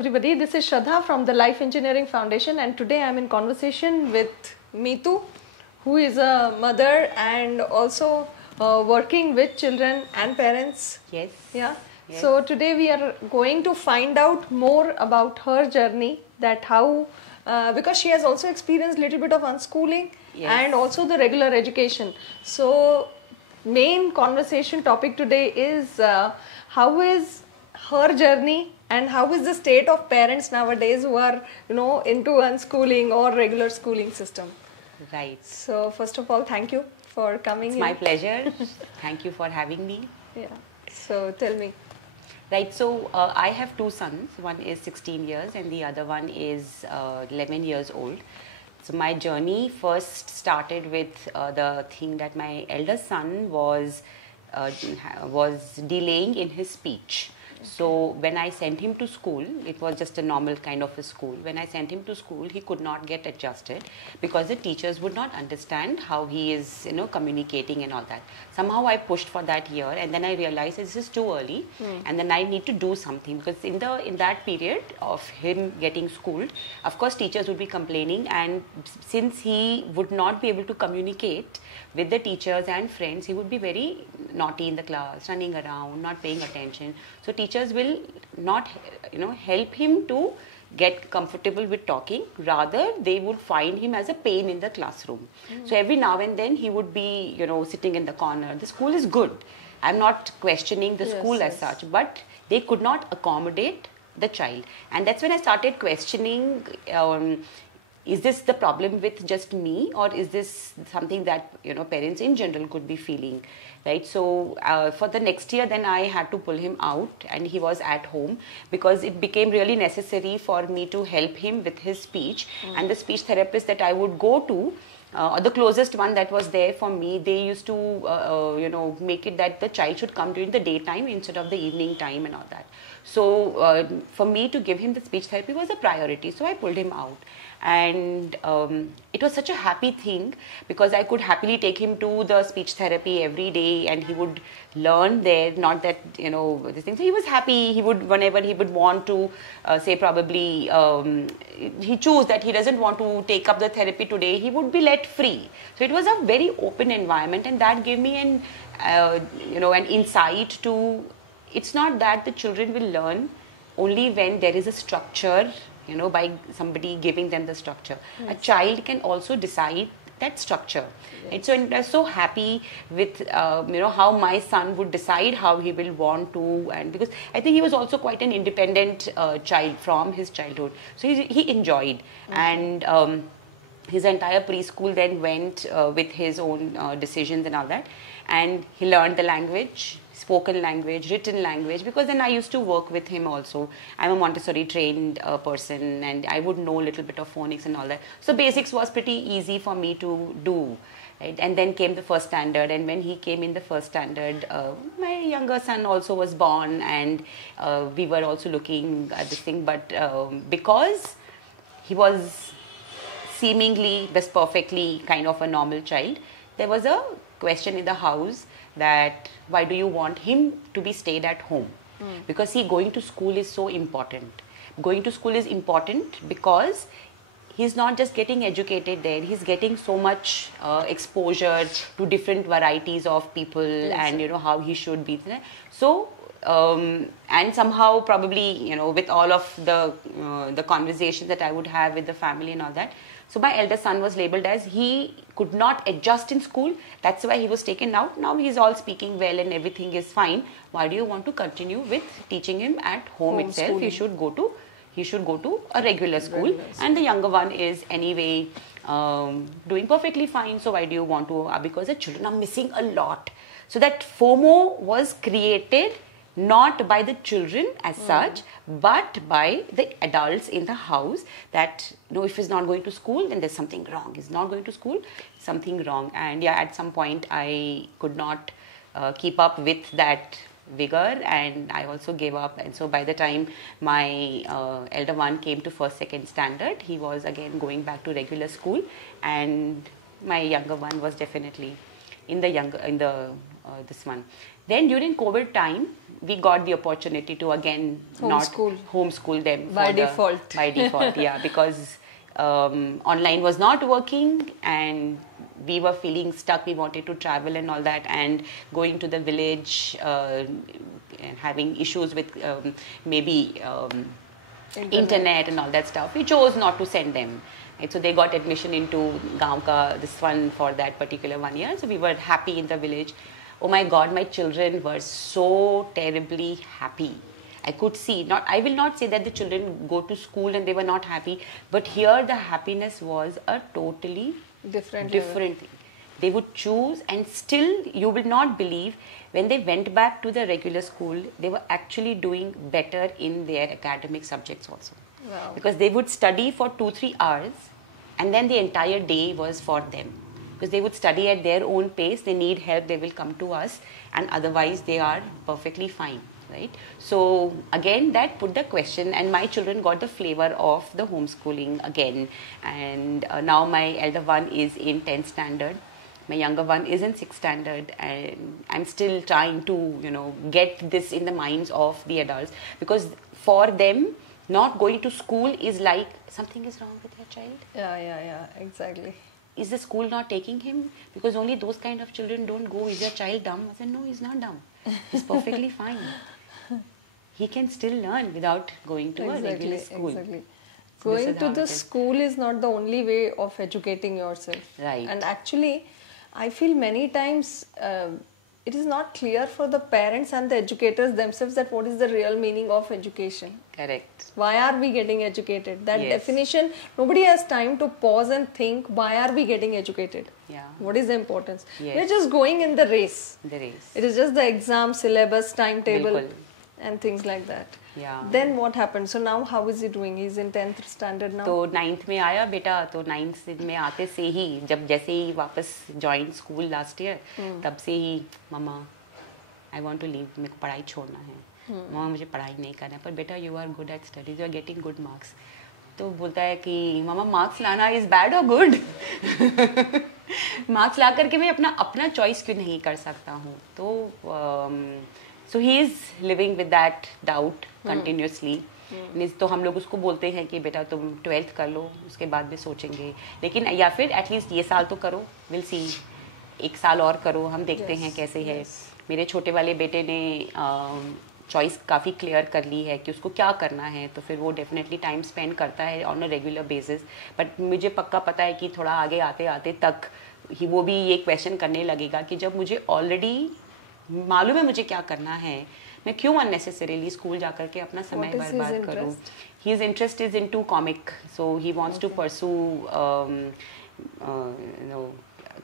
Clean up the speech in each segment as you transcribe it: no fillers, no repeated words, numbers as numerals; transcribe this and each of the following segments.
everybody. This is Shraddha from the Life Engineering Foundation, and today I am in conversation with Meetu, who is a mother and also working with children and parents. Yes. Yeah. Yes. So today we are going to find out more about her journey, that how because she has also experienced little bit of unschooling and also the regular education. So main conversation topic today is how is her journey and how is the state of parents nowadays who are into unschooling or regular schooling system. Right. So first of all, thank you for coming. It's my pleasure. Thank you for having me. Yeah. So tell me. Right. So I have two sons. One is 16 years and the other one is 11 years old. So my journey first started with the thing that my eldest son was delaying in his speech. So when I sent him to school, it was just a normal kind of a school. When I sent him to school, he could not get adjusted because the teachers would not understand how he is, communicating and all that. Somehow I pushed for that year, and then I realized this is too early, and then I need to do something, because in that period of him getting schooled, of course teachers would be complaining, and since he would not be able to communicate with the teachers and friends, he would be very naughty in the class, running around, not paying attention. So teachers will not, help him to get comfortable with talking. Rather, they would find him as a pain in the classroom. So every now and then he would be, sitting in the corner. The school is good. I'm not questioning the school as such, but they could not accommodate the child. And that's when I started questioning, is this the problem with just me, or is this something that parents in general could be feeling, right? So for the next year, then I had to pull him out, and he was at home because it became really necessary for me to help him with his speech. And the speech therapist that I would go to, or the closest one that was there for me, they used to make it that the child should come during the daytime instead of the evening time and all that. So for me to give him the speech therapy was a priority, so I pulled him out. And it was such a happy thing, because I could happily take him to the speech therapy every day, and he would learn there. Not that this thing. So he was happy. He would, whenever he would want to say, probably he choose that he doesn't want to take up the therapy today, he would be let free. So it was a very open environment, and that gave me an insight to. It's not that the children will learn only when there is a structure, by somebody giving them the structure. Yes. A child can also decide that structure. Yes. And so I was so happy with, how my son would decide how he will want to, and because I think he was also quite an independent child from his childhood. So he enjoyed. And his entire preschool then went with his own decisions and all that. And he learned the language, spoken language, written language, because then I used to work with him also. I'm a Montessori trained person, and I would know a little bit of phonics and all that. So basics was pretty easy for me to do. Right? And then came the first standard, and when he came in the first standard, my younger son also was born, and we were also looking at this thing. But because he was seemingly just perfectly kind of a normal child, there was a question in the house that why do you want him to be stayed at home? Because going to school is so important. Going to school is important because he's not just getting educated there, he's getting so much exposure to different varieties of people. Yes. And how he should be there. So and somehow probably with all of the conversations that I would have with the family and all that. So my eldest son was labeled as he could not adjust in school. That's why he was taken out. Now he's all speaking well and everything is fine. Why do you want to continue with teaching him at home itself? Schooling. He should go to a regular school. And the younger one is anyway doing perfectly fine. So why do you want to? Because the children are missing a lot. So that FOMO was created not by the children as such, but by the adults in the house, that if he's not going to school, then there's something wrong. He's not going to school, something wrong. And at some point I could not keep up with that vigor, and I also gave up. And so by the time my elder one came to first, second standard, he was again going back to regular school, and my younger one was definitely in the this one. Then during COVID time, we got the opportunity to again homeschool them by default. By default, yeah, because online was not working and we were feeling stuck. We wanted to travel and all that, and going to the village and having issues with maybe internet and all that stuff. We chose not to send them. Right? So they got admission into Gaon ka, this one for that particular 1 year. So we were happy in the village. Oh my God, my children were so terribly happy. I could see, I will not say that the children go to school and they were not happy, but here the happiness was a totally different thing. They would choose, and still you will not believe, when they went back to the regular school, they were actually doing better in their academic subjects also. Wow. Because they would study for 2-3 hours and then the entire day was for them. Because they would study at their own pace, they need help, they will come to us, and otherwise they are perfectly fine. Right? So again, that put the question, and my children got the flavor of the homeschooling again. And now my elder one is in 10th standard, my younger one is in 6th standard, and I'm still trying to get this in the minds of the adults, because for them not going to school is like something is wrong with your child. Yeah, exactly. Is the school not taking him? Because only those kind of children don't go. Is your child dumb? I said, no, he's not dumb. He's perfectly fine. He can still learn without going to a regular school. Exactly. Going to the school is not the only way of educating yourself. Right. And actually, I feel many times it is not clear for the parents and the educators themselves that what is the real meaning of education. Correct. Why are we getting educated? That Yes. definition, nobody has time to pause and think, why are we getting educated? Yeah. What is the importance? Yes. We're just going in the race. The race. It is just the exam, syllabus, timetable, Bilkul. and things like that. Yeah. Then what happened? So now how is he doing? He's in 10th standard now. तो 9th में आया बेटा, तो 9th में आते से ही जब जैसे ही वापस ज्वाइन स्कूल लास्ट ईयर, तब से ही मम्मा आई वांट टू लीव, मेरे को पढ़ाई छोड़ना है, मम्मा मुझे पढ़ाई नहीं करना है, पर बेटा you are good at studies, you are getting good marks. तो बोलता है कि मम्मा मार्क्स लाना इज बैड और गुड. मार्क्स ला करके मैं अपना चॉइस क्यों नहीं कर सकता हूँ. तो so he is living with that doubt continuously. तो हम लोग उसको बोलते हैं कि बेटा तुम 12th कर लो, उसके बाद भी सोचेंगे, लेकिन या फिर एटलीस्ट ये साल तो करो, विल सी, 1 साल और करो, हम देखते हैं कैसे है. मेरे छोटे वाले बेटे ने चॉइस काफ़ी क्लियर कर ली है कि उसको क्या करना है, तो फिर वो डेफिनेटली टाइम स्पेंड करता है on a regular basis. But मुझे पक्का पता है कि थोड़ा आगे आते आते तक वो भी ये क्वेश्चन करने लगेगा कि जब मुझे ऑलरेडी मालूम है मुझे क्या करना है, मैं क्यों अननेसेसरीली स्कूल जाकर के अपना समय बर्बाद करूँ. His interest is into comic, so he wants to pursue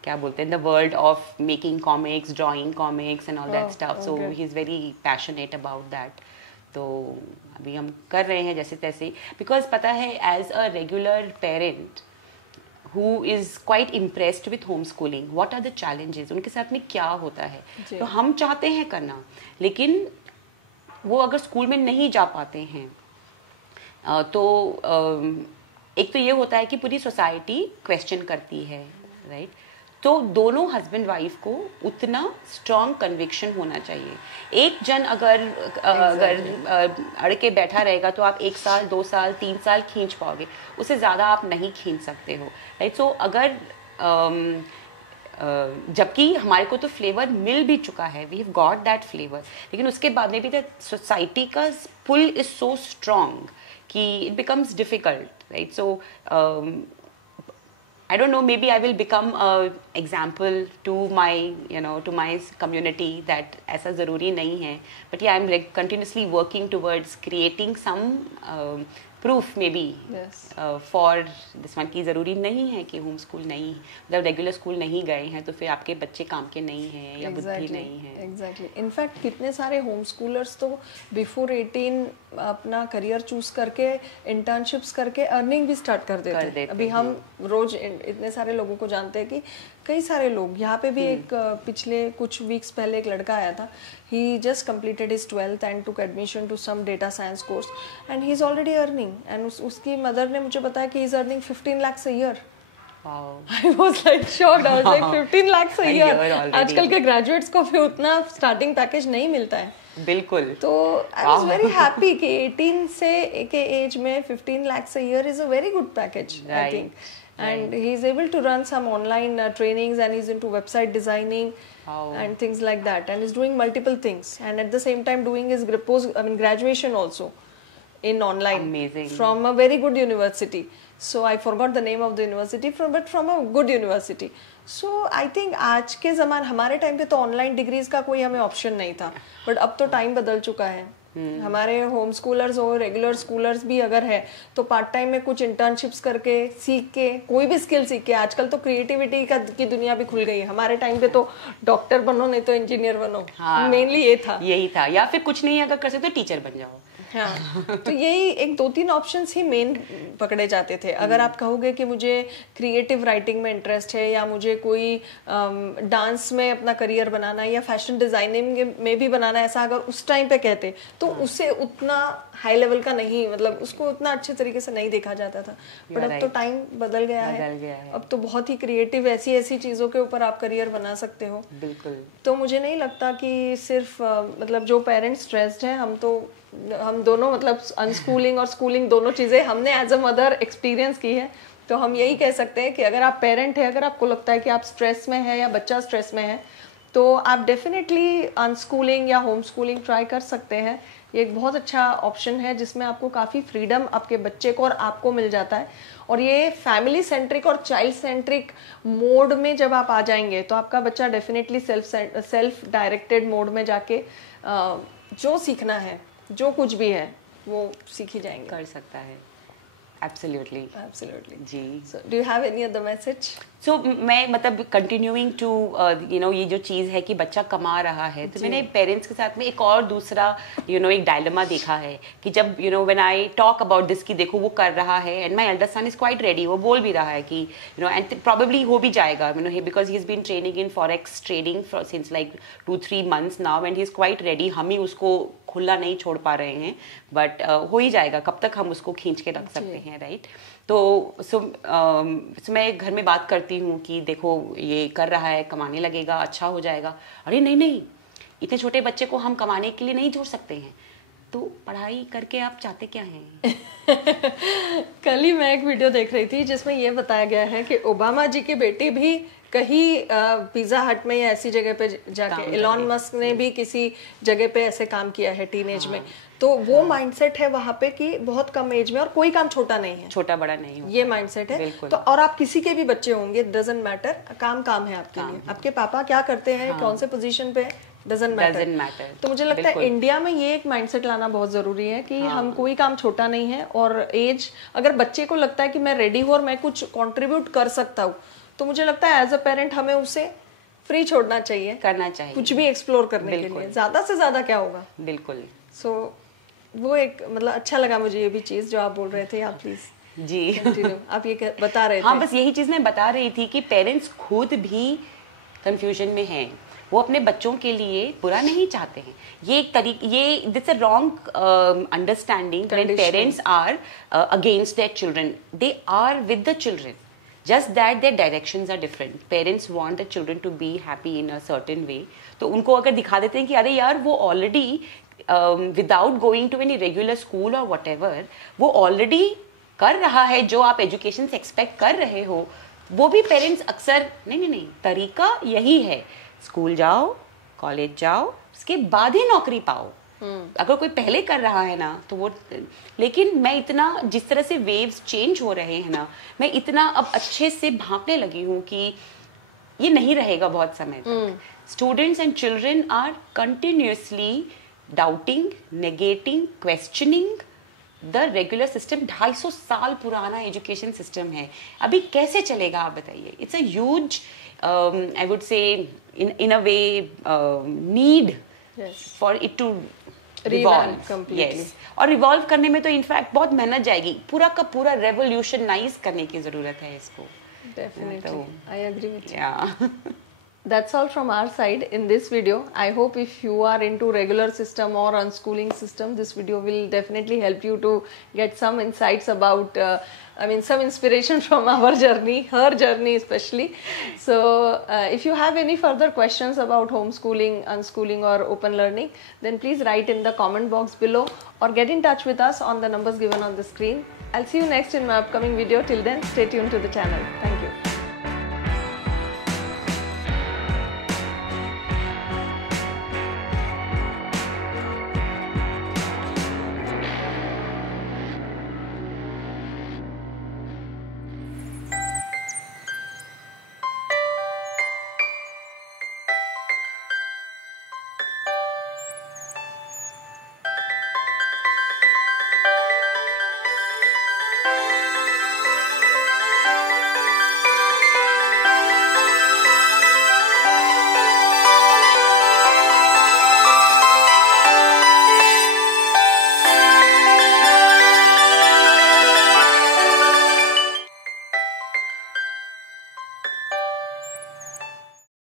क्या बोलते हैं, the world of making comics, drawing comics and all that stuff. So he's very passionate about that. तो अभी हम कर रहे हैं जैसे तैसे, because पता है as a regular parent who is quite impressed with homeschooling, what are the challenges, उनके साथ में क्या होता है. तो हम चाहते हैं करना, लेकिन वो अगर स्कूल में नहीं जा पाते हैं तो एक तो ये होता है कि पूरी सोसाइटी क्वेश्चन करती है, राइट. तो दोनों हस्बैंड वाइफ को उतना स्ट्रॉन्ग कन्विक्शन होना चाहिए. एक जन अगर अड़ के बैठा रहेगा तो आप 1 साल 2 साल 3 साल खींच पाओगे, उससे ज़्यादा आप नहीं खींच सकते हो, राइट. सो अगर जबकि हमारे को तो फ्लेवर मिल भी चुका है, we have got that flavour, लेकिन उसके बाद में भी द सोसाइटी का पुल इज सो स्ट्रॉन्ग कि it becomes difficult, right. So I don't know, maybe I will become a example to my community that ऐसा ज़रूरी नहीं है, but yeah, I'm continuously working towards creating some proof maybe for this one कि ज़रूरी नहीं है कि home school नहीं, जब रेगुलर स्कूल नहीं गए हैं तो फिर आपके बच्चे काम के नहीं हैं या बुद्धि नहीं है. एग्जैक्टली. इनफैक्ट कितने सारे होम स्कूलर्स तो बिफोर 18 अपना करियर चूज करके इंटर्नशिप्स करके अर्निंग भी स्टार्ट कर देते हैं. अभी हम रोज इतने सारे लोगों को जानते हैं कि कई सारे लोग यहाँ पे भी एक पिछले कुछ वीक्स पहले एक लड़का आया था. he just completed his 12th and took admission to some data science course and he is already earning, and उसकी मदर ने मुझे बताया कि he is earning 15 lakhs a year. I was like shocked. I was like 15 lakhs a year. already. आजकल के graduates को भी उतना starting package नहीं मिलता है. बिल्कुल. तो I was very happy कि 18 से के age में 15 lakhs a year is a very good package, I think. And he's able to run some online trainings, and he's into website designing and things like that, and he's doing multiple things, and at the same time doing his graduation also in online. Amazing. From a very good university. So I forgot the name of the university, but from a good university. So I think आज के ज़माने हमारे time पे तो online degrees का कोई हमें option नहीं था, बट अब तो टाइम बदल चुका है. हमारे होम स्कूलर्स और रेगुलर स्कूलर्स भी अगर है तो पार्ट टाइम में कुछ इंटर्नशिप्स करके सीख के कोई भी स्किल सीख के, आजकल तो क्रिएटिविटी की दुनिया भी खुल गई है. हमारे टाइम पे तो डॉक्टर बनो नहीं तो इंजीनियर बनो, मेनली यही था, या फिर कुछ नहीं अगर कर सकते तो टीचर बन जाओ. हाँ, तो यही एक 2-3 ऑप्शंस ही मेन पकड़े जाते थे. अगर आप कहोगे कि मुझे क्रिएटिव राइटिंग में इंटरेस्ट है, या मुझे कोई डांस में अपना करियर बनाना है, या फैशन डिजाइनिंग में भी बनाना है, ऐसा अगर उस टाइम पे कहते तो उसे उतना हाई लेवल का नहीं, मतलब उसको उतना अच्छे तरीके से नहीं देखा जाता था. बट अब तो टाइम बदल गया है. अब तो बहुत ही क्रिएटिव ऐसी चीजों के ऊपर आप करियर बना सकते हो. बिल्कुल. तो मुझे नहीं लगता कि सिर्फ मतलब जो पेरेंट्स स्ट्रेस्ड हैं, हम दोनों मतलब अनस्कूलिंग और स्कूलिंग दोनों चीज़ें हमने एज अ मदर एक्सपीरियंस की है. तो हम यही कह सकते हैं कि अगर आप पेरेंट हैं, अगर आपको लगता है कि आप स्ट्रेस में है या बच्चा स्ट्रेस में है, तो आप डेफिनेटली अनस्कूलिंग या होम स्कूलिंग ट्राई कर सकते हैं. ये एक बहुत अच्छा ऑप्शन है जिसमें आपको काफ़ी फ्रीडम आपके बच्चे को और आपको मिल जाता है. और ये फैमिली सेंट्रिक और चाइल्ड सेंट्रिक मोड में जब आप आ जाएंगे तो आपका बच्चा डेफिनेटली सेल्फ डायरेक्टेड मोड में जाके जो सीखना है, जो कुछ भी है, वो सीख ही जाएंगे, कर सकता है. Absolutely. Ji. So, do you have any other message? So मैं मतलब कंटिन्यूइंग टू ये जो चीज़ है कि बच्चा कमा रहा है, तो मैंने पेरेंट्स के साथ में एक और दूसरा एक डायलेमा देखा है कि जब when I talk about this कि देखो वो कर रहा है, and my elder son is quite ready, वो बोल भी रहा है कि एंड प्रोबेबली हो भी जाएगा, because he is been training in forex trading since like 2-3 months now, and he is quite ready. हम ही उसको खुला नहीं छोड़ पा रहे हैं, बट हो ही जाएगा. कब तक हम उसको खींच के रख सकते हैं, राइट? तो मैं घर में बात करती हूँ कि देखो ये कर रहा है, कमाने लगेगा, अच्छा हो जाएगा. अरे नहीं, इतने छोटे बच्चे को हम कमाने के लिए नहीं जोड़ सकते हैं. तो पढ़ाई करके आप चाहते क्या हैं? कल ही मैं एक वीडियो देख रही थी जिसमें ये बताया गया है कि ओबामा जी की बेटी भी कहीं पिज्जा हट में या ऐसी जगह पे जाके, इलॉन मस्क ने भी किसी जगह पे ऐसे काम किया है टीनेज में. तो वो माइंडसेट है वहाँ पे कि बहुत कम एज में और कोई काम छोटा नहीं है, छोटा बड़ा नहीं होता, ये माइंडसेट है. तो और आप किसी के भी बच्चे होंगे, डजंट मैटर, काम है आपके लिए. आपके पापा क्या करते हैं, कौन से पोजीशन पे, डजंट मैटर. तो मुझे लगता है इंडिया में ये एक माइंडसेट लाना बहुत जरूरी है कि हम कोई काम छोटा नहीं है. और एज, अगर बच्चे को लगता है कि मैं रेडी हूँ और मैं कुछ कंट्रीब्यूट कर सकता हूँ, तो मुझे लगता है एज अ पेरेंट हमें उसे फ्री छोड़ना चाहिए, करना चाहिए कुछ भी एक्सप्लोर करने के लिए. ज्यादा से ज्यादा क्या होगा. बिल्कुल. सो वो एक मतलब अच्छा लगा मुझे ये भी चीज जो आप बोल रहे थे. आप प्लीज जी आप ये बता रहे थे. हाँ, बस यही चीज मैं बता रही थी कि पेरेंट्स खुद भी कंफ्यूजन में हैं. वो अपने बच्चों के लिए बुरा नहीं चाहते हैं. ये एक this a wrong understanding when parents are against their children. They are with the children, just that their directions are different. Parents want the children to be happy in a certain way. तो उनको अगर दिखा देते हैं कि अरे यार वो already without going to any regular school or whatever, वो already कर रहा है जो आप एजुकेशन से एक्सपेक्ट कर रहे हो, वो भी पेरेंट्स अक्सर नहीं, तरीका यही है, स्कूल जाओ, कॉलेज जाओ, उसके बाद ही नौकरी पाओ. अगर कोई पहले कर रहा है ना तो वो, लेकिन मैं इतना, जिस तरह से वेव्स चेंज हो रहे हैं ना, मैं इतना अब अच्छे से भांपने लगी हूँ कि ये नहीं रहेगा बहुत समय तक. Students and children are continuously doubting, negating, questioning the regular system. 250 साल पुराना एजुकेशन सिस्टम है, अभी कैसे चलेगा आप बताइए. It's a huge, I would say in a way need for it to revolve. Yes, और रिवॉल्व करने में तो इनफैक्ट बहुत मेहनत जाएगी. पूरा का पूरा रेवोल्यूशनाइज करने की जरूरत है इसको. Definitely, I agree with you. That's all from our side in this video. I hope if you are into regular system or unschooling system, this video will definitely help you to get some insights about, some inspiration from our journey, her journey especially. So if you have any further questions about homeschooling, unschooling or open learning, then please write in the comment box below or get in touch with us on the numbers given on the screen. I'll see you next in my upcoming video. Till then, stay tuned to the channel. Thank you.